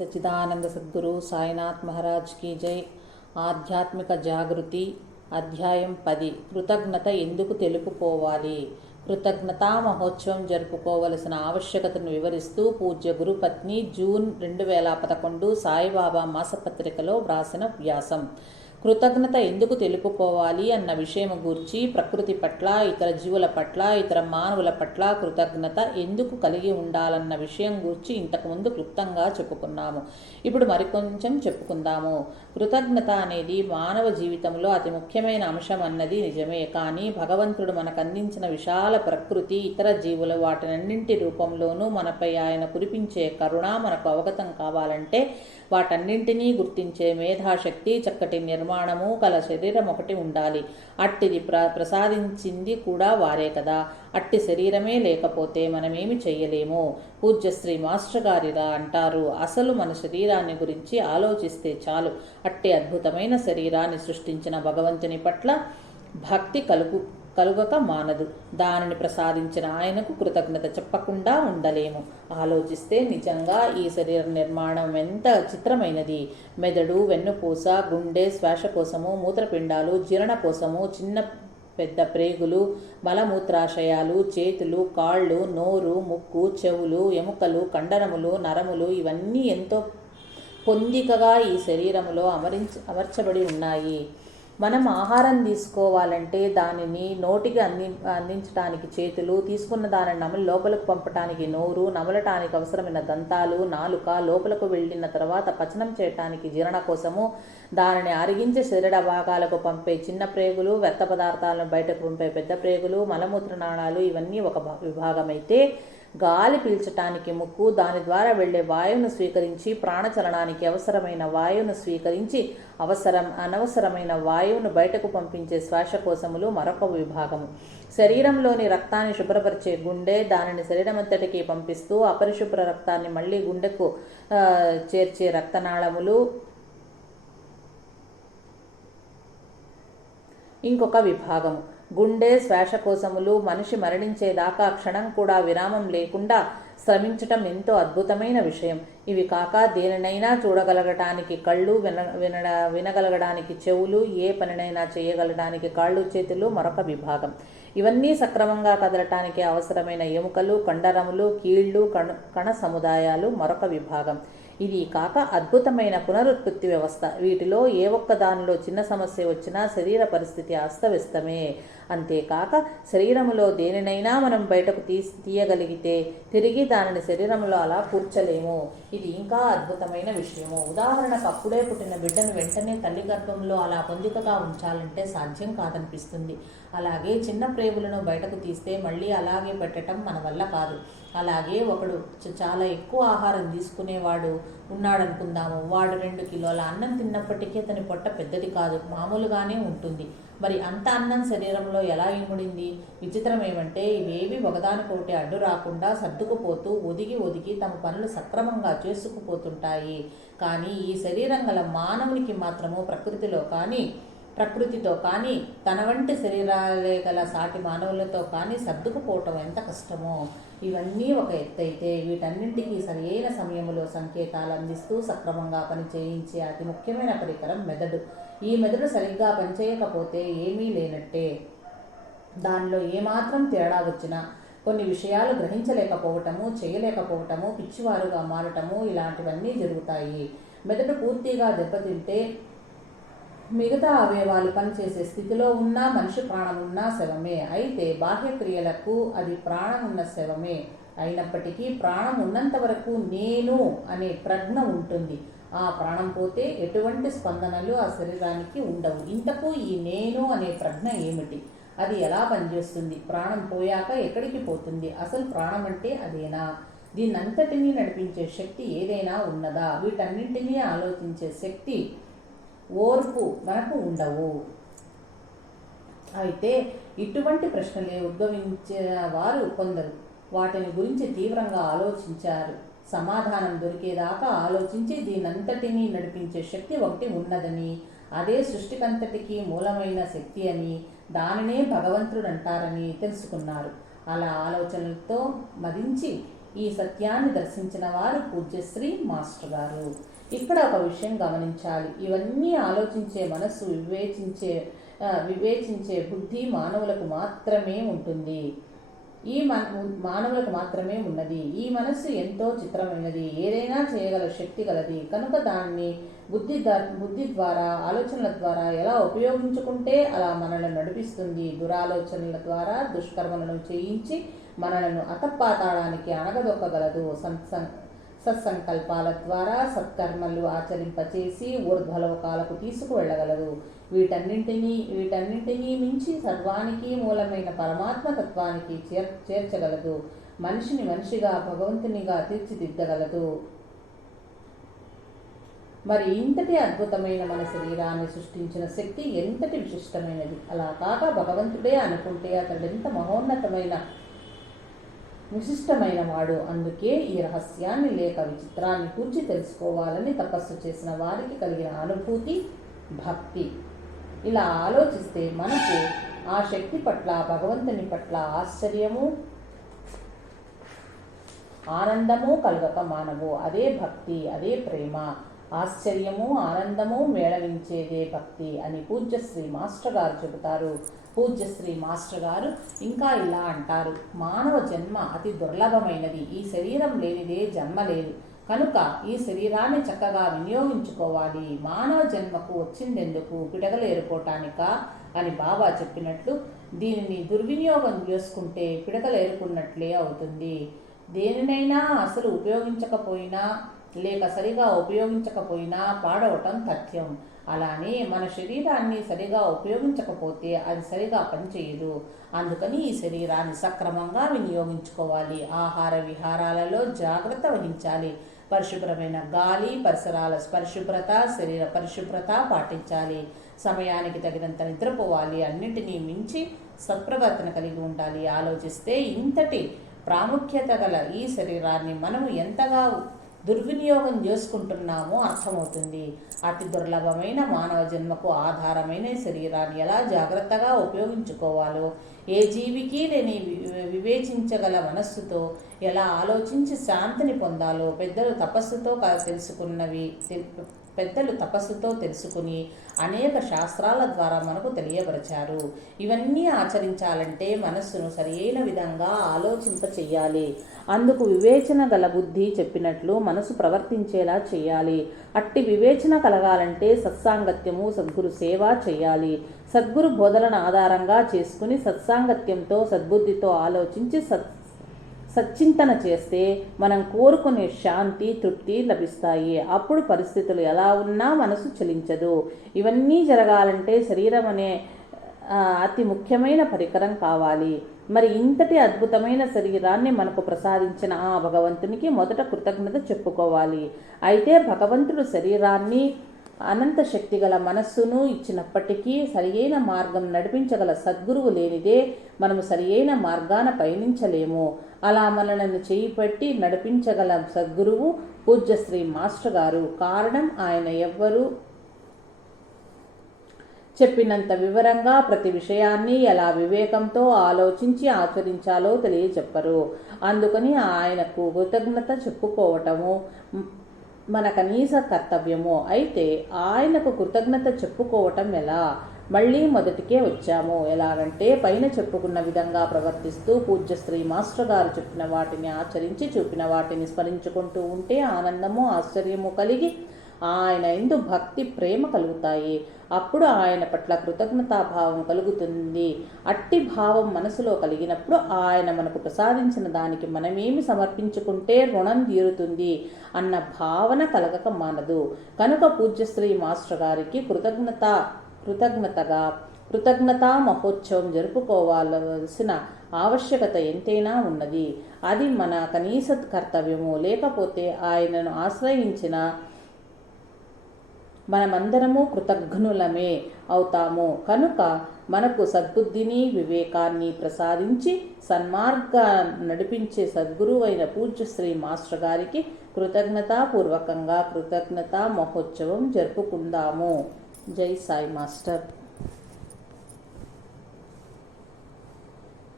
సచిదానంద సద్గురు సాయినాథ్ మహారాజ్ కీ జై. ఆధ్యాత్మిక జాగృతి అధ్యాయం పది. కృతజ్ఞత ఎందుకు తెలుపుకోవాలి? కృతజ్ఞతా మహోత్సవం జరుపుకోవలసిన ఆవశ్యకతను వివరిస్తూ పూజ్య గురుపత్ని జూన్ రెండు వేల పదకొండు సాయిబాబా మాసపత్రికలో వ్రాసిన వ్యాసం. కృతజ్ఞత ఎందుకు తెలుపుకోవాలి అన్న విషయం గూర్చి ప్రకృతి పట్ల ఇతర జీవుల పట్ల ఇతర మానవుల పట్ల కృతజ్ఞత ఎందుకు కలిగి ఉండాలన్న విషయం గూర్చి ఇంతకుముందు క్లుప్తంగా చెప్పుకున్నాము. ఇప్పుడు మరికొంచెం చెప్పుకుందాము. కృతజ్ఞత అనేది మానవ జీవితంలో అతి ముఖ్యమైన అంశం అన్నది నిజమే కానీ భగవంతుడు మనకు అందించిన విశాల ప్రకృతి ఇతర జీవులు వాటినన్నింటి రూపంలోనూ మనపై ఆయన కురిపించే కరుణ మనకు అవగతం కావాలంటే వాటన్నింటినీ గుర్తించే మేధాశక్తి చక్కటి నిర్మాణము కల శరీరం ఒకటి ఉండాలి. అట్టిది ప్ర ప్రసాదించింది కూడా వారే కదా. అట్టి శరీరమే లేకపోతే మనమేమి చెయ్యలేము. పూజ్యశ్రీ మాస్టర్ గారిలా అంటారు. అసలు మన శరీరాన్ని గురించి ఆలోచిస్తే చాలు. అట్టి అద్భుతమైన శరీరాన్ని సృష్టించిన భగవంతుని పట్ల భక్తి కలుగు కలుగక మానదు. దానిని ప్రసాదించిన ఆయనకు కృతజ్ఞత చెప్పకుండా ఉండలేము. ఆలోచిస్తే నిజంగా ఈ శరీర నిర్మాణం ఎంత చిత్రమైనది మెదడు వెన్నుపూస గుండె శ్వాసకోశము మూత్రపిండాలు జీర్ణ కోసము చిన్న పెద్ద ప్రేగులు మలమూత్రాశయాలు చేతులు కాళ్ళు నోరు ముక్కు చెవులు ఎముకలు కండరములు నరములు ఇవన్నీ ఎంతో పొందికగా ఈ శరీరములో అమరించ అమర్చబడి ఉన్నాయి. మనం ఆహారం తీసుకోవాలంటే దానిని నోటికి అంది అందించడానికి చేతులు తీసుకున్న దానిని నమలి లోపలకు పంపటానికి నోరు నమలటానికి అవసరమైన దంతాలు నాలుక లోపలకు వెళ్ళిన తర్వాత పచనం చేయటానికి జీర్ణ కోసము దానిని అరిగించే శరీర భాగాలకు పంపే చిన్న ప్రేగులు వ్యర్థ పదార్థాలను బయటకు పంపే పెద్ద ప్రేగులు మలమూత్ర నాళాలు ఇవన్నీ ఒక విభాగమైతే గాలి పీల్చటానికి ముక్కు దాని ద్వారా వెళ్ళే వాయువును స్వీకరించి ప్రాణచలనానికి అవసరమైన వాయువును స్వీకరించి అవసరం అనవసరమైన వాయువును బయటకు పంపించే శ్వాసకోశములు మరొక విభాగము. శరీరంలోని రక్తాన్ని శుభ్రపరిచే గుండె దానిని శరీరమంతటికి పంపిస్తూ అపరిశుభ్ర రక్తాన్ని మళ్ళీ గుండెకు చేర్చే రక్తనాళములు. ఇంకొక విభాగము. గుండె శ్వాసకోశములు మనిషి మరణించేదాకా క్షణం కూడా విరామం లేకుండా శ్రమించటం ఎంతో అద్భుతమైన విషయం. ఇవి కాక దేనినైనా చూడగలగటానికి కళ్ళు విన వినడ వినగలగడానికి చెవులు ఏ పనినైనా చేయగలడానికి కాళ్ళు చేతులు మరొక విభాగం. ఇవన్నీ సక్రమంగా కదలటానికి అవసరమైన ఎముకలు కండరములు కీళ్ళు కణ కణ సముదాయాలు మరొక విభాగం. ఇది కాక అద్భుతమైన పునరుత్పత్తి వ్యవస్థ. వీటిలో ఏ ఒక్క దానిలో చిన్న సమస్య వచ్చినా శరీర పరిస్థితి అస్తవ్యస్తమే. అంతేకాక శరీరములో దేనినైనా మనం బయటకు తీ తీయగలిగితే తిరిగి దానిని శరీరంలో అలా కూర్చలేము. ఇది ఇంకా అద్భుతమైన విషయము. ఉదాహరణకు అప్పుడే పుట్టిన బిడ్డను వెంటనే తల్లి గర్భంలో అలా పొందికగా ఉంచాలంటే సాధ్యం కాదనిపిస్తుంది. అలాగే చిన్న ప్రేగులను బయటకు తీస్తే మళ్ళీ అలాగే పెట్టడం మన వల్ల కాదు. అలాగే ఒకడు చాలా ఎక్కువ ఆహారం తీసుకునేవాడు ఉన్నాడనుకుందాము. వాడు రెండు కిలోల అన్నం తిన్నప్పటికీ అతని పొట్ట పెద్దది కాదు మామూలుగానే ఉంటుంది. మరి అంత అన్నం శరీరంలో ఎలా ఇముడింది? విచిత్రం ఏమంటే ఇవేవి ఒకదానికొకటి అడ్డు రాకుండా సర్దుకుపోతూ ఒదిగి ఒదిగి తమ పనులు సక్రమంగా చేసుకుపోతుంటాయి. కానీ ఈ శరీరం గల మానవునికి మాత్రము ప్రకృతిలో కానీ ప్రకృతితో కానీ తన వంటి శరీరాలే గల సాటి మానవులతో కానీ సర్దుకుపోవటం ఎంత కష్టమో. ఇవన్నీ ఒక ఎత్తైతే వీటన్నింటికీ సరియైన సమయంలో సంకేతాలు అందిస్తూ సక్రమంగా పని చేయించే అతి ముఖ్యమైన పరికరం మెదడు. ఈ మెదడు సరిగ్గా పనిచేయకపోతే ఏమీ లేనట్టే. దానిలో ఏమాత్రం తేడా వచ్చినా కొన్ని విషయాలు గ్రహించలేకపోవటము చేయలేకపోవటము పిచ్చివారుగా మారటము ఇలాంటివన్నీ జరుగుతాయి. మెదడు పూర్తిగా దెబ్బతింటే మిగతా అవయవాలు పనిచేసే స్థితిలో ఉన్న మనిషి ప్రాణం ఉన్నా శవమే. అయితే బాహ్యక్రియలకు అది ప్రాణం ఉన్న శవమే. అయినప్పటికీ ప్రాణం ఉన్నంత వరకు నేను అనే ప్రజ్ఞ ఉంటుంది. ఆ ప్రాణం పోతే ఎటువంటి స్పందనలు ఆ శరీరానికి ఉండవు. ఇంతకు ఈ నేను అనే ప్రజ్ఞ ఏమిటి? అది ఎలా పనిచేస్తుంది? ప్రాణం పోయాక ఎక్కడికి పోతుంది? అసలు ప్రాణం అంటే అదేనా? దీన్నంతటినీ నడిపించే శక్తి ఏదైనా ఉన్నదా? వీటన్నింటినీ ఆలోచించే శక్తి ఓర్పు మనకు ఉండవు. అయితే ఇటువంటి ప్రశ్నలే ఉద్భవించిన వారు కొందరు. వాటిని గురించి తీవ్రంగా ఆలోచించారు. సమాధానం దొరికేదాకా ఆలోచించి దీనంతటినీ నడిపించే శక్తి ఒకటి ఉన్నదని అదే సృష్టికంతటికి మూలమైన శక్తి అని దానినే భగవంతుడు అంటారని తెలుసుకున్నారు. అలా ఆలోచనలతో మదించి ఈ సత్యాన్ని దర్శించిన వారు పూజ్యశ్రీ మాస్టర్ గారు. ఇక్కడ ఒక విషయం గమనించాలి. ఇవన్నీ ఆలోచించే మనస్సు వివేచించే వివేచించే బుద్ధి మానవులకు మాత్రమే ఉంటుంది. ఈ మన మానవులకు మాత్రమే ఉన్నది. ఈ మనస్సు ఎంతో చిత్రమైనది. ఏదైనా చేయగల శక్తి గలది. కనుక దాన్ని బుద్ధి బుద్ధి ద్వారా ఆలోచనల ద్వారా ఎలా ఉపయోగించుకుంటే అలా మనల్ని నడిపిస్తుంది? దురాలోచనల ద్వారా దుష్కర్మలను చేయించి మనలను అతపాతాడానికి అణగదొక్కగలదు. సం- సత్సంకల్పాల ద్వారా సత్కర్మలు ఆచరింపచేసి ఊర్ధ్వలోకాలకు తీసుకువెళ్ళగలదు. వీటన్నింటినీ వీటన్నింటినీ మించి సర్వానికి మూలమైన పరమాత్మ తత్వానికి చేర్ చేర్చగలదు. మనిషిని మనిషిగా భగవంతునిగా తీర్చిదిద్దగలదు. మరి ఇంతటి అద్భుతమైన మన శరీరాన్ని సృష్టించిన శక్తి ఎంతటి విశిష్టమైనది? అలా కాక భగవంతుడే అనుకుంటే అతడు ఎంత మహోన్నతమైన విశిష్టమైన వాడు. అందుకే ఈ రహస్యాన్ని లేక విచిత్రాన్ని కూర్చి తెలుసుకోవాలని తపస్సు చేసిన వారికి కలిగిన అనుభూతి భక్తి. ఇలా ఆలోచిస్తే మనకు ఆ శక్తి పట్ల భగవంతుని పట్ల ఆశ్చర్యము ఆనందము కలగక మానవు. అదే భక్తి అదే ప్రేమ. ఆశ్చర్యము ఆనందము మేళవించేదే భక్తి అని పూజ్యశ్రీ మాస్టర్ గారు చెబుతారు. పూజ్యశ్రీ మాస్టర్ గారు ఇంకా ఇలా అంటారు. మానవ జన్మ అతి దుర్లభమైనది. ఈ శరీరం లేనిదే జన్మ లేదు. కనుక ఈ శరీరాన్ని చక్కగా వినియోగించుకోవాలి. మానవ జన్మకు వచ్చిందెందుకు? పిడగలు ఏరుకోవటానిక అని బాబా చెప్పినట్లు దీనిని దుర్వినియోగం చేసుకుంటే పిడకలు ఏరుకున్నట్లే అవుతుంది. దేనినైనా అసలు ఉపయోగించకపోయినా లేక సరిగా ఉపయోగించకపోయినా పాడవటం తథ్యం. అలానే మన శరీరాన్ని సరిగా ఉపయోగించకపోతే అది సరిగా పనిచేయదు. అందుకని ఈ శరీరాన్ని సక్రమంగా వినియోగించుకోవాలి. ఆహార విహారాలలో జాగ్రత్త వహించాలి. పరిశుభ్రమైన గాలి పరిసరాల పరిశుభ్రత శరీర పరిశుభ్రత పాటించాలి. సమయానికి తగినంత నిద్రపోవాలి. అన్నింటినీ మించి సత్ప్రవర్తన కలిగి ఉండాలి. ఆలోచిస్తే ఇంతటి ప్రాముఖ్యత గల ఈ శరీరాన్ని మనము ఎంతగా దుర్వినియోగం చేసుకుంటున్నామో అర్థమవుతుంది. అతి దుర్లభమైన మానవ జన్మకు ఆధారమైన శరీరాన్ని ఎలా జాగ్రత్తగా ఉపయోగించుకోవాలో ఏ జీవికి లేని వి- వివేచించగల మనస్సుతో ఎలా ఆలోచించి శాంతిని పొందాలో పెద్దలు తపస్సుతో తెలుసుకున్నవి పెద్దలు తపస్సుతో తెలుసుకుని అనేక శాస్త్రాల ద్వారా మనకు తెలియపరిచారు. ఇవన్నీ ఆచరించాలంటే మనస్సును సరియైన విధంగా ఆలోచింప చెయ్యాలి. అందుకు వివేచన గల బుద్ధి చెప్పినట్లు మనసు ప్రవర్తించేలా చేయాలి అట్టి వివేచన కలగాలంటే సత్సాంగత్యము సద్గురు సేవ చేయాలి సద్గురు బోధలను ఆధారంగా చేసుకుని సత్సాంగత్యంతో సద్బుద్ధితో ఆలోచించి సత్ సచ్చింతన చేస్తే మనం కోరుకునే శాంతి తృప్తి లభిస్తాయి. అప్పుడు పరిస్థితులు ఎలా ఉన్నా మనసు చలించదు. ఇవన్నీ జరగాలంటే శరీరం అనే అతి ముఖ్యమైన పరికరం కావాలి. మరి ఇంతటి అద్భుతమైన శరీరాన్ని మనకు ప్రసాదించిన ఆ భగవంతునికి మొదట కృతజ్ఞత చెప్పుకోవాలి. అయితే భగవంతుడు శరీరాన్ని అనంత శక్తి గల మనస్సును ఇచ్చినప్పటికీ సరియైన మార్గం నడిపించగల సద్గురువు లేనిదే మనము సరియైన మార్గాన పయనించలేము. అలా మనలను చేయి పట్టి నడిపించగల సద్గురువు పూజ్యశ్రీ మాస్టర్ గారు. కారణం ఆయన ఎవ్వరూ చెప్పినంత వివరంగా ప్రతి విషయాన్ని ఎలా వివేకంతో ఆలోచించి ఆచరించాలో తెలియచెప్పరు అందుకని ఆయనకు కృతజ్ఞత చెప్పుకోవటము మన కనీస కర్తవ్యము అయితే ఆయనకు కృతజ్ఞత చెప్పుకోవటం ఎలా? మళ్ళీ మొదటికే వచ్చాము. ఎలాగంటే పైన చెప్పుకున్న విధంగా ప్రవర్తిస్తూ పూజ్య శ్రీ మాస్టర్ గారు చెప్పిన వాటిని ఆచరించి చూపిన వాటిని స్మరించుకుంటూ ఉంటే ఆనందము ఆశ్చర్యము కలిగి ఆయన ఎందు భక్తి ప్రేమ కలుగుతాయి. అప్పుడు ఆయన పట్ల కృతజ్ఞతాభావం కలుగుతుంది. అట్టి భావం మనసులో కలిగినప్పుడు ఆయన మనకు ప్రసాదించిన దానికి మనమేమి సమర్పించుకుంటే రుణం తీరుతుంది అన్న భావన కలగక మానదు. కనుక పూజ్యశ్రీ మాస్టర్ గారికి కృతజ్ఞత కృతజ్ఞతగా కృతజ్ఞతా మహోత్సవం జరుపుకోవాల్సిన ఆవశ్యకత ఎంతైనా ఉన్నది. అది మన కనీస కర్తవ్యము లేకపోతే ఆయనను ఆశ్రయించిన మనమందరము కృతజ్ఞులమే అవుతాము. కనుక మనకు సద్బుద్ధిని వివేకాన్ని ప్రసాదించి సన్మార్గ నడిపించే సద్గురువైన పూజ్య శ్రీ మాస్టర్ గారికి కృతజ్ఞతాపూర్వకంగా కృతజ్ఞతా మహోత్సవం జరుపుకుందాము. జై సాయి మాస్టర్.